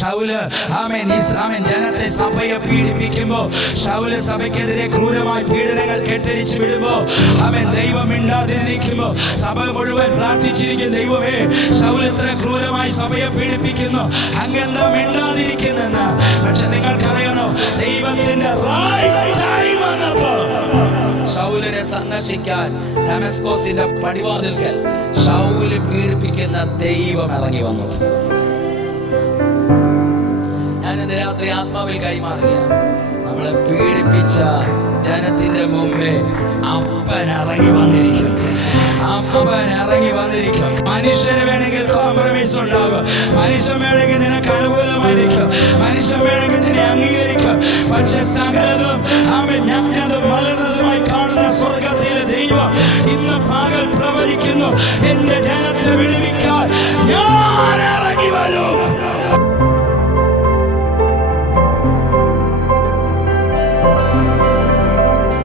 ശൗല് ജനത്തെ സഭയെ പീഡിപ്പിക്കുമ്പോ, ശൗല് സഭയ്ക്കെതിരെ ക്രൂരമായി പീഡനങ്ങൾ കെട്ടടിച്ചു വിടുമ്പോ, ദൈവം മിണ്ടാതിരിക്കുമ്പോ സഭ മുഴുവൻ പ്രാർത്ഥിച്ചിരിക്കും, ദൈവമേ ശൗല് ഇത്ര ക്രൂരമായി സഭയെ പീഡിപ്പിക്കുന്നു, അങ്ങെന്താ മിണ്ടാതിരിക്കുന്നെന്ന്. പക്ഷെ നിങ്ങൾക്കറിയണോ, ദൈവത്തിന്റെ ശൗലിനെ സന്ദർശിക്കാൻ ദമസ്കോസിന്റെ പടിവാതിൽക്കൽ ശൗല് പീഡിപ്പിക്കുന്ന ദൈവം ഇറങ്ങി വന്നു. ഞാനിന്ന് രാത്രി ആത്മാവിൽ കൈമാറുക, നമ്മളെ പീഡിപ്പിച്ച ജനത്തിന്റെ മുമ്പേ അപ്പൻ ഇറങ്ങി വന്നിരിക്കും. അപ്പൻ ഇറങ്ങി വന്നിരിക്കും. മനുഷ്യന് വേണമെങ്കിൽ കോംപ്രമൈസ് ഉണ്ടാകും, മനുഷ്യൻ വേണമെങ്കിൽ നിനക്ക് അനുകൂലമായിരിക്കും, മനുഷ്യൻ വേണമെങ്കിൽ നിന്നെ അംഗീകരിക്കും. പക്ഷെ സകലതും